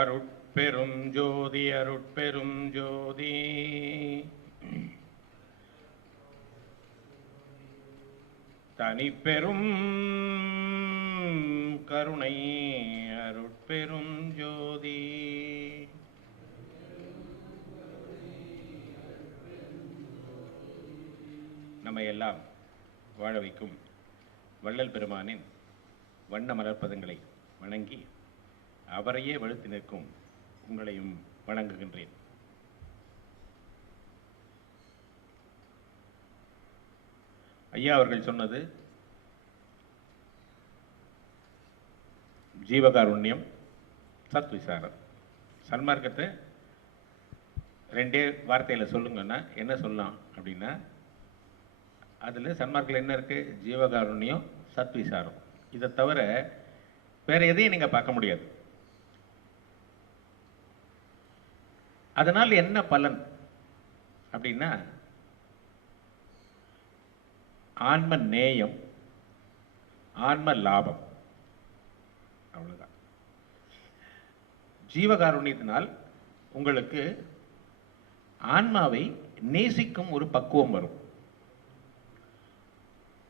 அருட்பெரும் ஜோதி அருட்பெரும் ஜோதி. தனிப்பெரும் கருணை அருட்பெரும் ஜோதி. நம்ம எல்லாம் வாழ வைக்கும் வள்ளல் பெருமானின் வண்ண மலர்ப்பதங்களை வணங்கி அவரையே வலுத்து நிற்கும் உங்களையும் வணங்குகின்றேன். ஐயா அவர்கள் சொன்னது ஜீவகாருண்யம் சத் விசாரம் சன்மார்க்கத்தை ரெண்டே வார்த்தையில் சொல்லுங்கன்னா என்ன சொல்லலாம் அப்படின்னா அதில் சன்மார்க்கில் என்ன இருக்குது ஜீவகாருண்யம் சத் விசாரம் இதை தவிர வேற எதையும் நீங்கள் பார்க்க முடியாது. அதனால் என்ன பலன்? அப்படின்னா ஆன்ம நேயம் ஆன்ம லாபம். அவ்வளோதான் ஜீவகாருண்யத்தினால் உங்களுக்கு ஆன்மாவை நேசிக்கும் ஒரு பக்குவம் வரும்.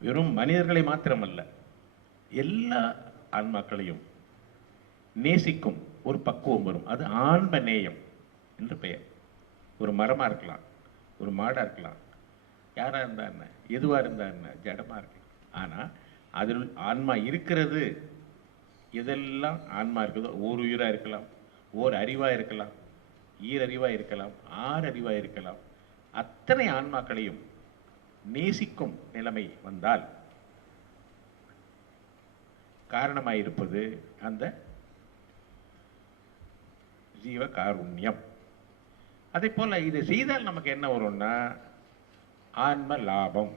வெறும் மனிதர்களை மாத்திரமல்ல எல்லா ஆன்மாக்களையும் நேசிக்கும் ஒரு பக்குவம் வரும். அது ஆன்ம நேயம். என்று பெயர். ஒரு மரமாக இருக்கலாம் ஒரு மாடாக இருக்கலாம். யாராக இருந்தால் என்ன? எதுவாக இருந்தால் என்ன? ஜடமா இருக்கலாம் ஆனால் அதில் ஆன்மா இருக்கிறது. எதெல்லாம் ஆன்மா இருக்குதோ ஓர் உயிராக இருக்கலாம் ஓர் அறிவாக இருக்கலாம் ஈரறிவா இருக்கலாம் ஆறறிவாக இருக்கலாம் அத்தனை ஆன்மாக்களையும் நேசிக்கும் நிலைமை வந்தால் காரணமாயிருப்பது அந்த ஜீவ காருண்யம். அதே போல் இதை செய்தால் நமக்கு என்ன வரும்னா ஆன்ம லாபம்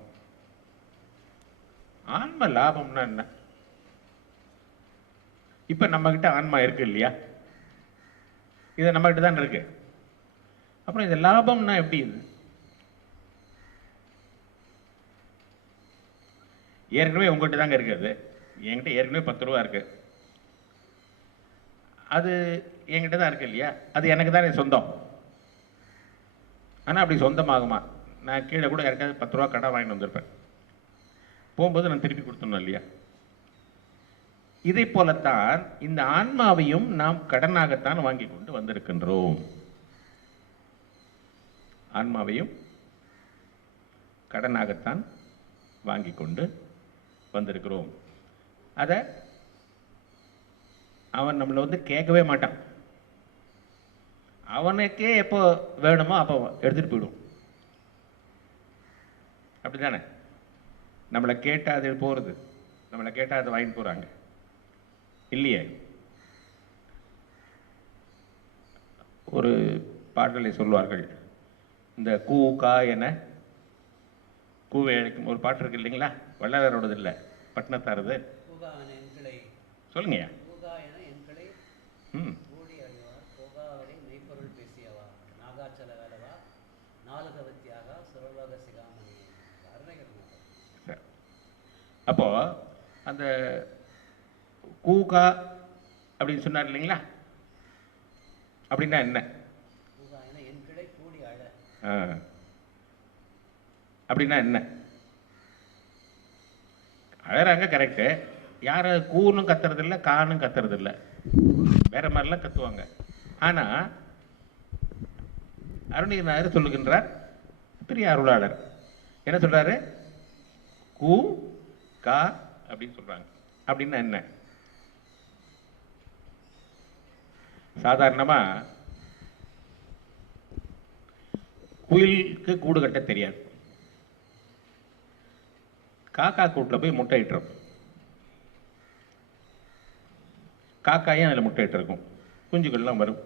ஆன்ம லாபம்னா என்ன? இப்போ நம்மக்கிட்ட ஆன்மா இருக்கு இல்லையா? இது நம்ம தான் இருக்கு. அப்புறம் இது லாபம்னா எப்படி இது? ஏற்கனவே உங்கள்கிட்ட தாங்க இருக்குது என்கிட்ட ஏற்கனவே பத்து ரூபா இருக்கு. அது என்கிட்ட தான் இருக்கு இல்லையா? அது எனக்கு தானே சொந்தம். ஆனால் அப்படி சொந்தமாகுமா நான் கீழே கூட யாருக்காவது பத்து ரூபா கடை வாங்கிட்டு வந்திருப்பேன். போகும்போது நான் திருப்பி கொடுத்துடணும் இல்லையா? இதை போலத்தான் இந்த ஆன்மாவையும் நாம் கடனாகத்தான் வாங்கி கொண்டு வந்திருக்கின்றோம். ஆன்மாவையும் கடனாகத்தான் வாங்கி கொண்டு வந்திருக்கிறோம். அதை அவன் நம்மளை வந்து கேட்கவே மாட்டான். அவனுக்கே எப்போ வேணுமோ அப்போ எடுத்துட்டு போயிடும். அப்படிதானே நம்மளை கேட்டா அது போறது. நம்மளை கேட்டா அதை வாங்கிட்டு போறாங்க. இல்லையே? ஒரு பாடலை சொல்வார்கள் இந்த கூ கா என கூவை அழைக்கும் ஒரு பாட்டு இருக்கு இல்லைங்களா? வள்ளலாரோடது இல்லை. பட்டினத்தாரது பூகாவன எண்களை. சொல்லுங்க பூகாயன எண்களை. ம். அப்போது அந்த கூகா அப்படின்னு சொன்னார் இல்லைங்களா? அப்படின்னா என்ன? ஆ. அப்படின்னா என்ன? அழறாங்க கரெக்டு யாரும் கூனும் கத்துறதில்ல கானும் கத்துறதில்ல. வேற மாதிரிலாம் கத்துவாங்க. ஆனால் அருணகிரிநாதர் சொல்லுகின்றார் பெரிய அருளாளர் என்ன சொல்கிறாரு கூ கா அப்படின்னு சொல்றாங்க. அப்படின்னா என்ன? சாதாரணமா குயிலுக்கு கூடு கட்ட தெரியாது. காக்கா கூட்டில் போய் முட்டை இட்டுரும் காக்காயும் அதில் முட்டை இட்டுருக்கும் குஞ்சுகள்லாம் வரும்.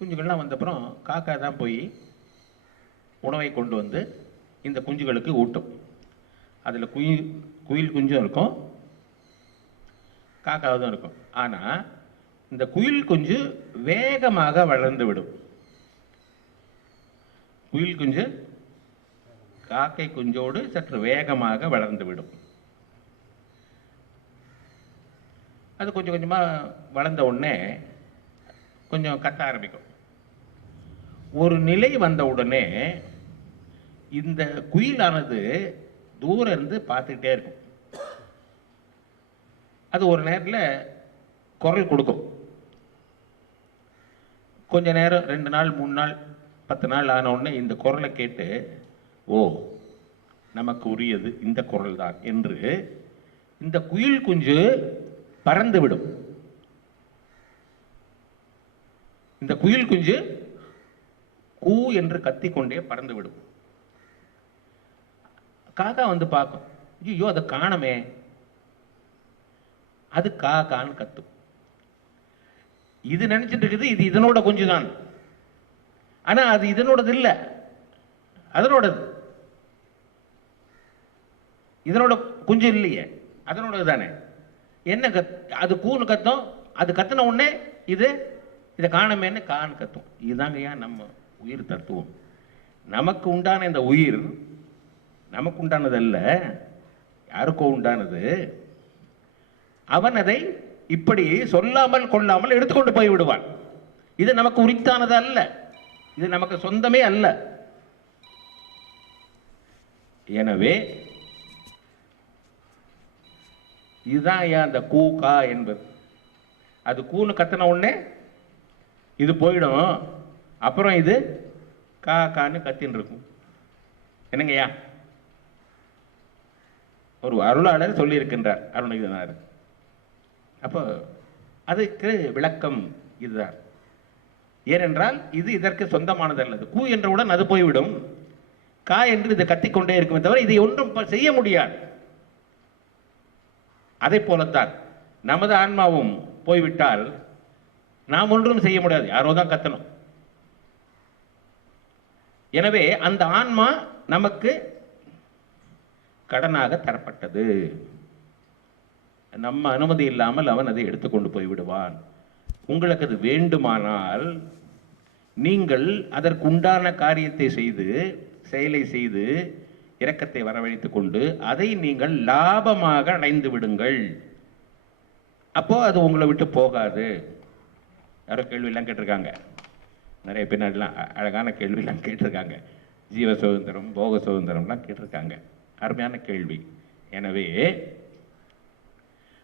குஞ்சுகள்லாம் வந்தப்புறம் காக்கா தான் போய் உணவை கொண்டு வந்து இந்த குஞ்சுகளுக்கு ஊட்டும். அதில் குயில் குயில் குஞ்சும் இருக்கும். காக்காவதும் இருக்கும். ஆனால் இந்த குயில் குஞ்சு வேகமாக வளர்ந்து விடும் குயில் குஞ்சு காக்கை குஞ்சோடு சற்று வேகமாக வளர்ந்து விடும் அது கொஞ்சம் கொஞ்சமாக வளர்ந்த உடனே கொஞ்சம் கத்த ஆரம்பிக்கும். ஒரு நிலை வந்த உடனே இந்த குயிலானது தூரம் இருந்து பார்த்துக்கிட்டே இருக்கும். அது ஒரு நேரத்தில் குரல் கொடுக்கும். கொஞ்ச நேரம் ரெண்டு நாள் மூணு நாள் பத்து நாள் ஆன உடனே இந்த குரலை கேட்டு ஓ நமக்கு உரியது இந்த குரல் தான் என்று இந்த குயில் குஞ்சு பறந்து விடும். இந்த குயில் குஞ்சு கூ என்று கத்திக்கொண்டே பறந்து விடும். காக்கா வந்து பார்க்கும். ஐயோ அதை காணமே. அது கா கான்னு கத்தும். இது நினைச்சிட்டு இருக்குது இது இதனோட கொஞ்சம் தான் ஆனா அது இதனோடது இல்லை. அதனோடது. இதனோட குஞ்சு இல்லையே. அதனோடது தானே. என்ன கத் அது கூன்னு கத்தும் அது கத்துன உடனே இது இதை காணமேன்னு கான்னு கத்தும். இதுதாங்கய்யா நம்ம உயிர் தத்துவம். நமக்கு உண்டான இந்த உயிர் நமக்கு உண்டானது அல்ல யாருக்கோ உண்டானது. அவன் அதை இப்படி சொல்லாமல் கொள்ளாமல் எடுத்துக்கொண்டு போய் விடுவான் இது நமக்கு உரித்தானது அல்ல இது நமக்கு சொந்தமே அல்ல. எனவே இதுதான் ஐயா அந்த கூ கா என்பது. அது கூன்னு கத்தின உடனே இது போயிடும். அப்புறம் இது கா கான்னு கத்தின்னு இருக்கும். என்னங்கய்யா ஒரு அருளாளர் சொல்லியிருக்கின்றார் அருணகிரிநாதர். அப்போ அதுக்கு விளக்கம் இதுதான். ஏனென்றால் இது இதற்கு சொந்தமானது அல்லது கூ என்றவுடன் அது போய்விடும். கா என்று இது கத்திக்கொண்டே இருக்குமே தவிர இதை ஒன்றும் செய்ய முடியாது. அதை போலத்தான் நமது ஆன்மாவும் போய்விட்டால் நாம் ஒன்றும் செய்ய முடியாது. யாரோ தான் கத்தணும். எனவே அந்த ஆன்மா நமக்கு கடனாக தரப்பட்டது. நம்ம அனுமதி இல்லாமல் அவன் அதை எடுத்துக்கொண்டு போய் விடுவான். உங்களுக்கு அது வேண்டுமானால் நீங்கள் அதற்குண்டான காரியத்தை செய்து செயலை செய்து இரக்கத்தை வரவழைத்துக் கொண்டு அதை நீங்கள் லாபமாக அடைந்து விடுங்கள். அப்போ அது உங்களை விட்டு போகாது. யாரோ கேள்வியெல்லாம் கேட்டிருக்காங்க. நிறைய பின்னாடிலாம் அழகான கேள்வியெல்லாம் கேட்டிருக்காங்க. ஜீவ சுதந்திரம் போக சுதந்திரம்லாம் கேட்டிருக்காங்க. அருமையான கேள்வி. எனவே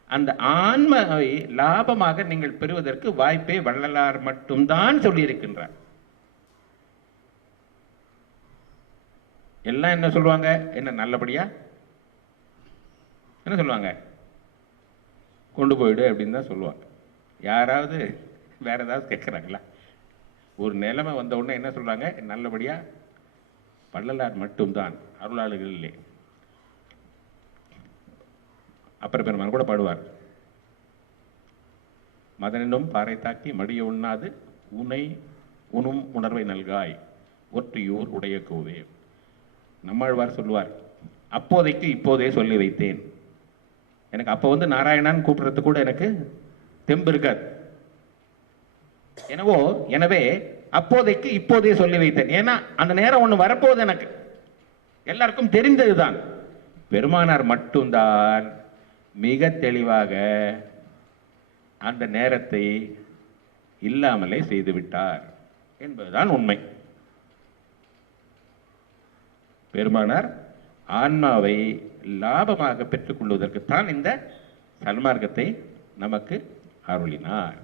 அந்த ஆன்மாவை லாபமாக நீங்கள் பெறுவதற்கு வாய்ப்பை வள்ளலார் மட்டும்தான் சொல்லியிருக்கின்றார். எல்லாம் என்ன சொல்லுவாங்க? என்ன நல்லபடியா? என்ன சொல்லுவாங்க? கொண்டு போயிடு அப்படின்னு தான் சொல்லுவாங்க. யாராவது வேற ஏதாவது கேட்குறாங்களா ஒரு நிலைமை வந்த உடனே என்ன சொல்றாங்க? நல்லபடியா வள்ளலார் மட்டும்தான் அருளாளர்கள் இல்லை அப்பர் பெருமான் கூட பாடுவார். மதனினும் பாறை தாக்கி மடிய உண்ணாது உனை உணும் உணர்வை நல்காய் ஒற்றியூர் உடைய கோவே. நம்மாழ்வார் சொல்லுவார் அப்போதைக்கு இப்போதே சொல்லி வைத்தேன். எனக்கு அப்போ வந்து நாராயணான்னு கூப்பிடுறது கூட எனக்கு தெம்பு இருக்காது. எனவோ எனவே அப்போதைக்கு இப்போதே சொல்லி வைத்தேன். ஏன்னா அந்த நேரம் ஒன்று வரப்போகுது எனக்கு. எல்லாருக்கும் தெரிந்ததுதான். பெருமானார் மட்டும்தான். மிக தெளிவாக அந்த நேரத்தை இல்லாமலே செய்துவிட்டார் என்பதுதான் உண்மை. பெருமானார் ஆன்மாவை லாபமாக பெற்றுக்கொள்வதற்குத்தான் இந்த சன்மார்க்கத்தை நமக்கு அருளினார்.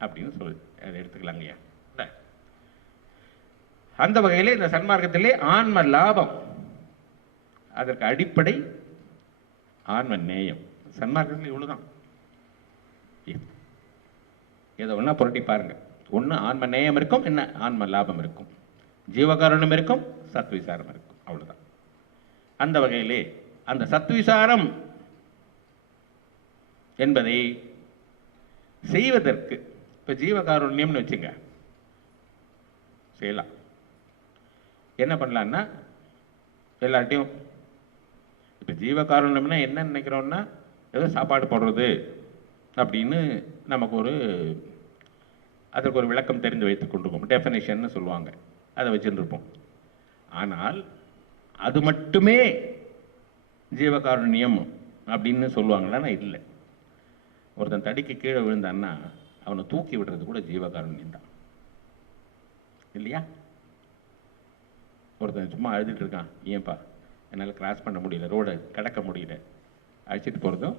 அப்படின்னு சொல்லி அதை எடுத்துக்கலாங்கய்யா அந்த வகையிலே இந்த சன்மார்க்கத்திலே ஆன்ம லாபம் அதற்கு அடிப்படை ஆன்ம நேயம். சன்மார்க்கத்தில் இவ்வளோ தான் இதை ஒன்றா புரட்டி பாருங்கள் ஒன்று ஆன்ம நேயம் இருக்கும் என்ன? ஆன்ம லாபம் இருக்கும். ஜீவகாரணம் இருக்கும் சத்விசாரம் இருக்கும். அவ்வளோதான் அந்த வகையிலே அந்த சத்விசாரம் என்பதை செய்வதற்கு இப்போ ஜீவகாருண்யம்னு வச்சுங்க செய்யலாம். என்ன பண்ணலான்னா எல்லார்ட்டையும் இப்போ ஜீவகாருண்யம்னா என்ன நினைக்கிறோம்னா ஏதோ சாப்பாடு போடுறது அப்படின்னு நமக்கு ஒரு அதற்கு ஒரு விளக்கம் தெரிந்து வைத்துக் கொண்டிருப்போம் டெஃபினேஷன்னு சொல்லுவாங்க. அதை வச்சுருந்துருப்போம். ஆனால் அது மட்டுமே ஜீவகாருண்யம் அப்படின்னு சொல்லுவாங்களான்னா இல்லை. ஒருத்தன் தடிக்கு கீழே விழுந்தான்னா அவனை தூக்கி விடுறது கூட ஜீவகாருண்யம் தான். இல்லையா? ஒருத்தன் சும்மா அழுதுட்டு இருக்கான். ஏன்பா? என்னால் கிராஸ் பண்ண முடியல ரோடை கடக்க முடியல. அழைச்சிட்டு போகிறதும்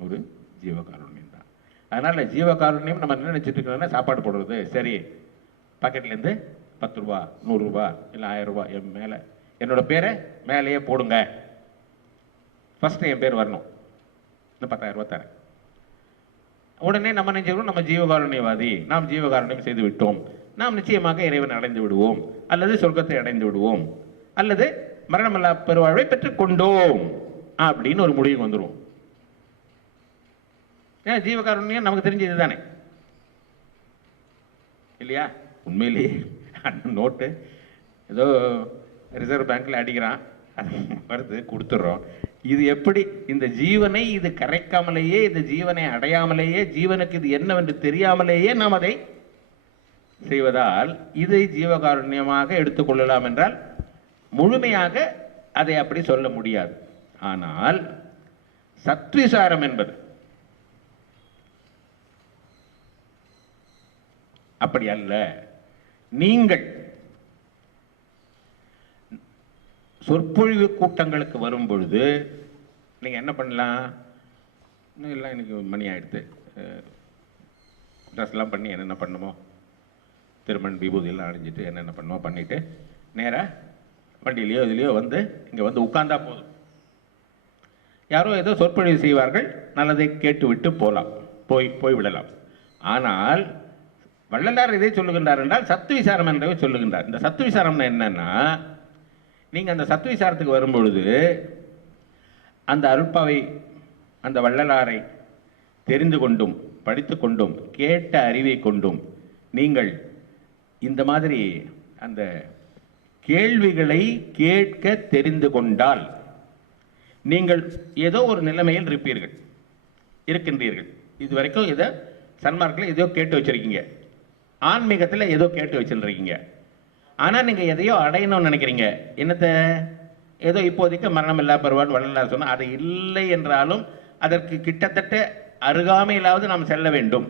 ஒரு ஜீவகாருண்யம் தான். அதனால் ஜீவகாருண்யம் நம்ம என்ன நினச்சிட்டு இருக்கோம்னா சாப்பாடு போடுறது. சரி பாக்கெட்லேருந்து பத்து ரூபா நூறுரூவா இல்லை ஆயிரம் ரூபா என் மேலே. என்னோடய பேரை மேலேயே போடுங்க. ஃபஸ்ட்டு என் பேர் வரணும். இந்த பத்தாயிரம் ரூபா தரேன். உடனே நம்ம நினைச்சுக்கிறோம் நம்ம ஜீவகாருண்யவாதி. நாம் ஜீவகாருண்யம் செய்து விட்டோம். நாம் நிச்சயமாக இறைவன் அடைந்து விடுவோம். அல்லது சொர்க்கத்தை அடைந்து விடுவோம். அல்லது மரணமல்லா பெருவாழ்வை பெற்றுக் கொண்டோம் அப்படின்னு ஒரு முடிவுக்கு வந்துருவோம் ஏன் ஜீவகாருண்யம் நமக்கு தெரிஞ்சது தானே இல்லையா? உண்மையிலேயே நோட்டு ஏதோ ரிசர்வ் பேங்க்ல அடிக்கிறான். அது வருது கொடுத்துட்றோம். இது எப்படி? இந்த ஜீவனை இது கரைக்காமலேயே இந்த ஜீவனை அடையாமலேயே ஜீவனுக்கு இது என்னவென்று தெரியாமலேயே நாம் அதை செய்வதால் இதை ஜீவகாருண்யமாக எடுத்துக்கொள்ளலாம் என்றால் முழுமையாக அதை அப்படி சொல்ல முடியாது. ஆனால் சத்விசாரம் என்பது அப்படி அல்ல. நீங்கள் சொற்பொழிவு கூட்டங்களுக்கு வரும் பொழுது நீங்கள் என்ன பண்ணலாம்? எல்லாம் எனக்கு மணி ஆகிடுது ட்ரெஸ்லாம் பண்ணி என்னென்ன பண்ணுமோ? திருமண் விபூதியெல்லாம் அணிஞ்சிட்டு என்னென்ன பண்ணுமோ பண்ணிவிட்டு நேராக வண்டியிலையோ இதுலேயோ வந்து இங்கே வந்து உட்கார்ந்தா போதும். யாரோ ஏதோ சொற்பொழிவு செய்வார்கள் நல்லதை கேட்டுவிட்டு போகலாம் போய் போய் விடலாம். ஆனால் வள்ளலார் இதை சொல்லுகின்றார் என்றால் சத்துவிசாரம் என்றவை சொல்லுகின்றார். இந்த சத்து விசாரம்னா என்னென்னா நீங்கள் அந்த சத்துவிசாரத்துக்கு வரும்பொழுது அந்த அருட்பாவை அந்த வள்ளலாரை தெரிந்து கொண்டும் படித்து கொண்டும் கேட்ட அறிவை கொண்டும் நீங்கள் இந்த மாதிரி அந்த கேள்விகளை கேட்க தெரிந்து கொண்டால் நீங்கள் ஏதோ ஒரு நிலைமையில் இருப்பீர்கள் இருக்கின்றீர்கள். இது வரைக்கும் இதை சன்மார்க்கில் ஏதோ கேட்டு வச்சிருக்கீங்க. ஆன்மீகத்தில் ஏதோ கேட்டு வச்சுருக்கீங்க. ஆனால் நீங்கள் எதையோ அடையணும்னு நினைக்கிறீங்க. என்னத்தை? ஏதோ இப்போதைக்கு மரணம் இல்லா பருவான் வள்ளலார் சொன்னால் அது இல்லை என்றாலும் அதற்கு கிட்டத்தட்ட அருகாமையிலாவது நாம் செல்ல வேண்டும்.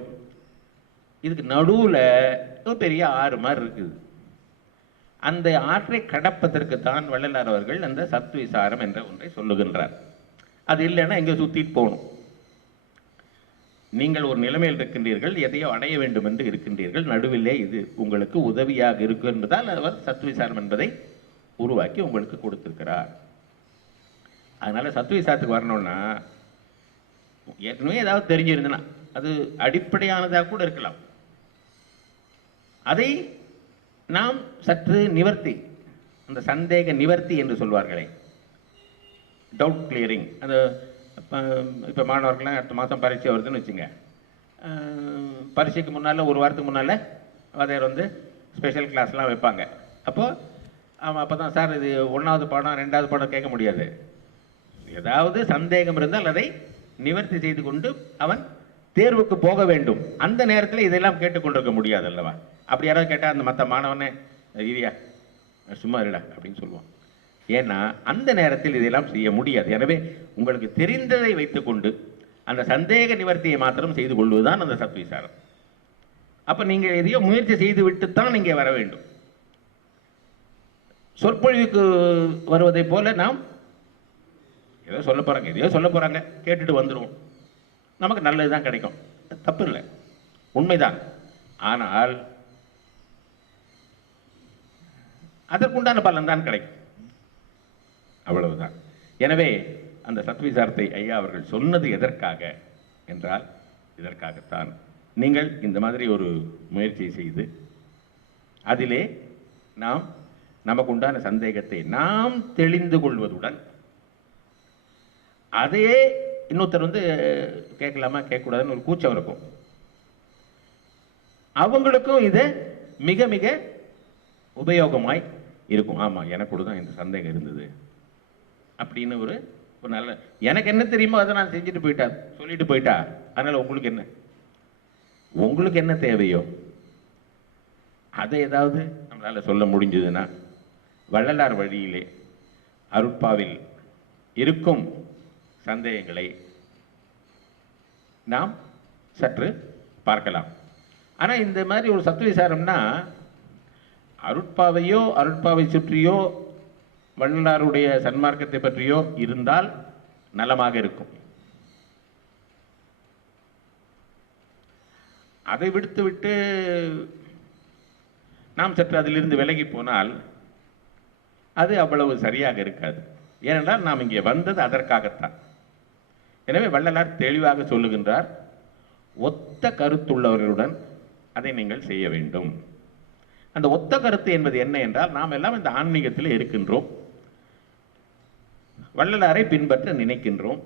இதுக்கு நடுவில் பெரிய ஆறு மாதிரி இருக்குது. அந்த ஆற்றை கடப்பதற்கு தான் வள்ளலார் அவர்கள் அந்த சத்விசாரம் என்ற ஒன்றை சொல்லுகின்றார். அது இல்லைன்னா எங்கே சுற்றிட்டு போகணும். நீங்கள் ஒரு நிலைமையில் இருக்கின்றீர்கள் எதையோ அடைய வேண்டும் என்று இருக்கின்றீர்கள் நடுவிலே இது உங்களுக்கு உதவியாக இருக்கும் என்பதால் அவர் சத்விசாரம் என்பதை உருவாக்கி உங்களுக்கு கொடுத்திருக்கிறார். அதனால சத்விசாரத்துக்கு வரணும்னா ஏற்கனவே ஏதாவது தெரிஞ்சிருந்தனா அது அடிப்படையானதாக கூட இருக்கலாம். அதை நாம் சற்று நிவர்த்தி அந்த சந்தேக நிவர்த்தி என்று சொல்வார்களே. டவுட் கிளியரிங் அந்த இப்போ மாணவர்கள்லாம் அடுத்த மாதம் பரீட்சை வருதுன்னு வச்சுங்க. பரீட்சைக்கு முன்னால் ஒரு வாரத்துக்கு முன்னால் வாத்தியார் வந்து ஸ்பெஷல் கிளாஸ்லாம் வைப்பாங்க. அப்போது அவன் அப்போ தான் சார் இது ஒன்றாவது பாடம் ரெண்டாவது பாடம் கேட்க முடியாது. ஏதாவது சந்தேகம் இருந்தால் அதை நிவர்த்தி செய்து கொண்டு அவன் தேர்வுக்கு போக வேண்டும். அந்த நேரத்தில் இதெல்லாம் கேட்டுக்கொண்டிருக்க முடியாது அல்லவா? அப்படி யாராவது கேட்டால் அந்த மற்ற மாணவனே இதியா சும்மா இருடா அப்படின்னு சொல்லுவோம் ஏன்னா அந்த நேரத்தில் இதெல்லாம் செய்ய முடியாது. எனவே உங்களுக்கு தெரிந்ததை வைத்துக்கொண்டு அந்த சந்தேக நிவர்த்தியை மாத்திரம் செய்து கொள்வதுதான் அந்த சத்விசாரம் அப்போ நீங்கள் எதையோ முயற்சி செய்து விட்டுத்தான் நீங்கள் வர வேண்டும். சொற்பொழிவுக்கு வருவதை போல நாம் ஏதோ சொல்ல போகிறாங்க எதையோ சொல்ல போகிறாங்க கேட்டுட்டு வந்துடுவோம் நமக்கு நல்லதுதான் கிடைக்கும். தப்பு இல்லை. உண்மைதான். ஆனால் அதற்குண்டான பலன் தான் கிடைக்கும். அவ்வளவுதான். எனவே அந்த சத்விசாரத்தை ஐயா அவர்கள் சொன்னது எதற்காக என்றால் இதற்காகத்தான். நீங்கள் இந்த மாதிரி ஒரு முயற்சியை செய்து அதிலே நாம் நமக்கு உண்டான சந்தேகத்தை நாம் தெளிந்து கொள்வதுடன் அதையே இன்னொருத்தர் வந்து கேட்கலாமா? கேட்கக்கூடாதுன்னு ஒரு கூச்சம் இருக்கும். அவங்களுக்கும் இது மிக மிக உபயோகமாய் இருக்கும். ஆமாம் எனக்கு கூட தான் இந்த சந்தேகம் இருந்தது. அப்படின்னு ஒரு ஒரு நல்ல எனக்கு என்ன தெரியுமோ அதை நான் செஞ்சுட்டு போயிட்டா சொல்லிட்டு போயிட்டா அதனால் உங்களுக்கு என்ன? உங்களுக்கு என்ன தேவையோ? அதை ஏதாவது நம்மளால சொல்ல முடிஞ்சதுன்னா வள்ளலார் வழியிலே அருட்பாவில் இருக்கும் சந்தேகங்களை நாம் சற்று பார்க்கலாம். ஆனால் இந்த மாதிரி ஒரு சத்துவிசாரம்னா அருட்பாவையோ அருட்பாவை சுற்றியோ வள்ளலாருடைய சன்மார்க்கத்தை பற்றியோ இருந்தால் நலமாக இருக்கும். அதை விடுத்துவிட்டு நாம் சற்று அதிலிருந்து விலகி போனால் அது அவ்வளவு சரியாக இருக்காது. ஏனென்றால் நாம் இங்கே வந்தது அதற்காகத்தான். எனவே வள்ளலார் தெளிவாக சொல்லுகின்றார் ஒத்த கருத்துள்ளவர்களுடன் அதை நீங்கள் செய்ய வேண்டும். அந்த ஒத்த கருத்து என்பது என்ன என்றால் நாம் எல்லாம் இந்த ஆன்மீகத்தில் இருக்கின்றோம். வள்ளலாரை பின்பற்ற நினைக்கின்றோம்.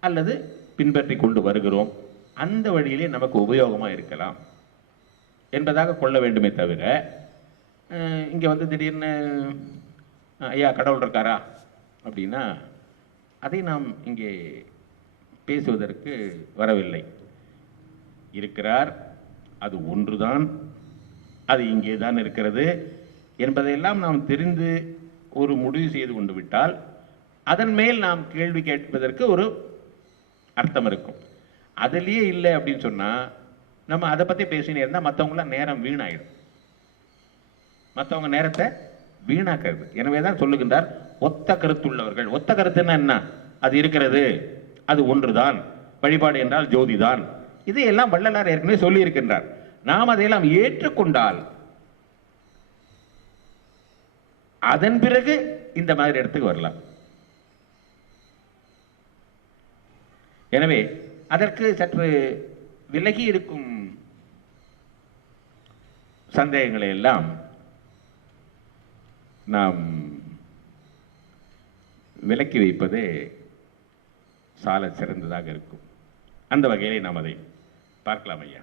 அல்லது பின்பற்றி கொண்டு வருகிறோம். அந்த வழியிலே நமக்கு உபயோகமாக இருக்கலாம். என்பதாக கொள்ள வேண்டுமே தவிர இங்கே வந்து திடீர்னு ஐயா கடவுள் இருக்காரா? அப்படின்னா அதை நாம் இங்கே பேசுவதற்கு வரவில்லை. இருக்கிறார் அது ஒன்றுதான். அது இங்கே தான் இருக்கிறது. என்பதையெல்லாம் நாம் தெரிந்து ஒரு முடிவு செய்து கொண்டு விட்டால் அதன் மேல் நாம் கேள்வி கேட்பதற்கு ஒரு அர்த்தம் இருக்கும். அதுலேயே இல்லை அப்படின்னு சொன்னால் நம்ம அதை பற்றி பேசினே இருந்தால் மற்றவங்களாம் நேரம் வீணாயிடும். மற்றவங்க நேரத்தை வீணாக்கிறது எனவே தான் சொல்லுகின்றார் ஒத்த கருத்துள்ளவர்கள். ஒத்த கருத்துன்னா என்ன? அது இருக்கிறது. அது ஒன்றுதான். வழிபாடு என்றால் ஜோதிதான். இதையெல்லாம் வள்ளலார் ஏற்கனவே சொல்லியிருக்கின்றார். நாம் அதையெல்லாம் ஏற்றுக்கொண்டால் அதன் பிறகு இந்த மாதிரி இடத்துக்கு வரலாம். எனவே அதற்கு சற்று விலகி இருக்கும் சந்தேகங்களை எல்லாம் நாம் விலக்கி வைப்பது சால சிறந்ததாக இருக்கும். அந்த வகையிலே நாம் அதை பார்க்கலாம் ஐயா.